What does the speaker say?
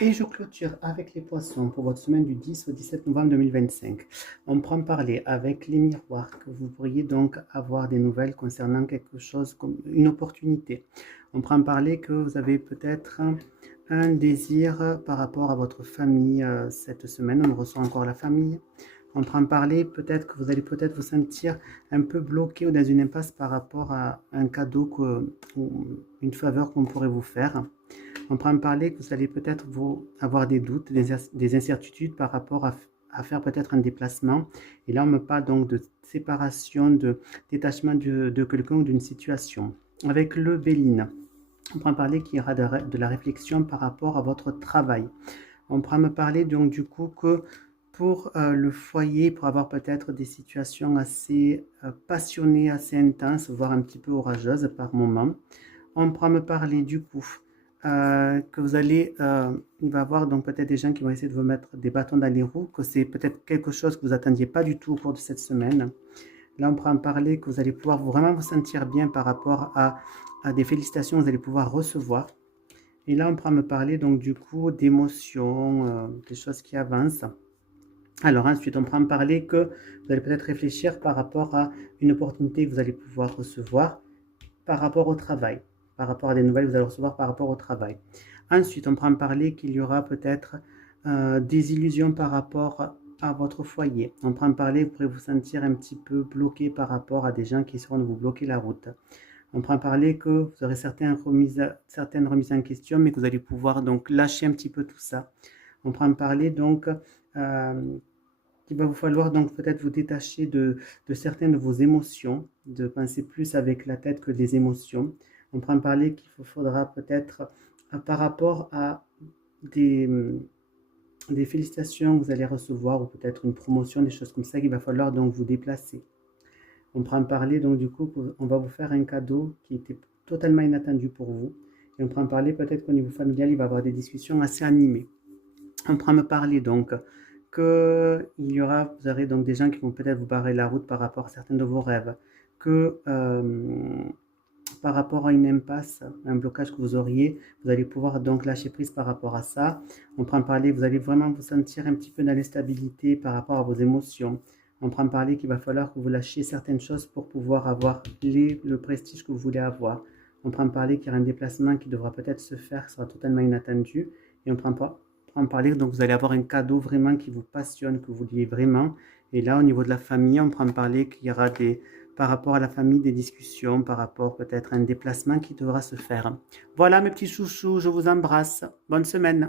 Et je clôture avec les poissons pour votre semaine du 10 au 17 novembre 2025. On prend parler avec les miroirs que vous pourriez donc avoir des nouvelles concernant quelque chose comme une opportunité. On prend parler que vous avez peut-être un désir par rapport à votre famille cette semaine. On reçoit encore la famille. On prend parler peut-être que vous allez peut-être vous sentir un peu bloqué ou dans une impasse par rapport à un cadeau ou une faveur qu'on pourrait vous faire. On peut en parler que vous allez peut-être avoir des doutes, des incertitudes par rapport à faire peut-être un déplacement. Et là, on me parle donc de séparation, de détachement de quelqu'un ou d'une situation. Avec le Béline, on peut en parler qu'il y aura de la réflexion par rapport à votre travail. On pourra me parler donc du coup que pour le foyer, pour avoir peut-être des situations assez passionnées, assez intenses, voire un petit peu orageuses par moment. On pourra me parler du coup que vous allez, il va y avoir donc peut-être des gens qui vont essayer de vous mettre des bâtons dans les roues, que c'est peut-être quelque chose que vous attendiez pas du tout au cours de cette semaine. Là, on pourra en parler que vous allez pouvoir vraiment vous sentir bien par rapport à des félicitations que vous allez pouvoir recevoir. Et là, on pourra me parler donc du coup d'émotions, des choses qui avancent. Alors ensuite, on pourra me parler que vous allez peut-être réfléchir par rapport à une opportunité que vous allez pouvoir recevoir par rapport au travail, par rapport à des nouvelles que vous allez recevoir par rapport au travail. Ensuite, on pourra me parler qu'il y aura peut-être des illusions par rapport à votre foyer. On pourra me parler, vous pourrez vous sentir un petit peu bloqué par rapport à des gens qui seront de vous bloquer la route. On pourra parler que vous aurez certaines remises en question, mais que vous allez pouvoir donc lâcher un petit peu tout ça. On pourra me parler donc qu'il va vous falloir donc peut-être vous détacher de certaines de vos émotions, de penser plus avec la tête que des émotions. On pourra me parler qu'il vous faudra peut-être par rapport à des, des félicitations que vous allez recevoir ou peut-être une promotion, des choses comme ça, qu'il va falloir donc vous déplacer. On pourra me parler donc du coup, on va vous faire un cadeau qui était totalement inattendu pour vous. Et on pourra me parler peut-être qu'au niveau familial, il va y avoir des discussions assez animées. On pourra me parler donc que vous aurez donc des gens qui vont peut-être vous barrer la route par rapport à certains de vos rêves, que par rapport à une impasse, un blocage que vous auriez, vous allez pouvoir donc lâcher prise par rapport à ça. On prend parler, vous allez vraiment vous sentir un petit peu dans l'instabilité par rapport à vos émotions. On prend parler qu'il va falloir que vous lâchiez certaines choses pour pouvoir avoir le prestige que vous voulez avoir. On prend parler qu'il y aura un déplacement qui devra peut-être se faire, qui sera totalement inattendu. Et on prend parler, donc vous allez avoir un cadeau vraiment qui vous passionne, que vous vouliez vraiment. Et là, au niveau de la famille, on prend parler qu'il y aura par rapport à la famille, des discussions, par rapport peut-être à un déplacement qui devra se faire. Voilà mes petits chouchous, je vous embrasse. Bonne semaine.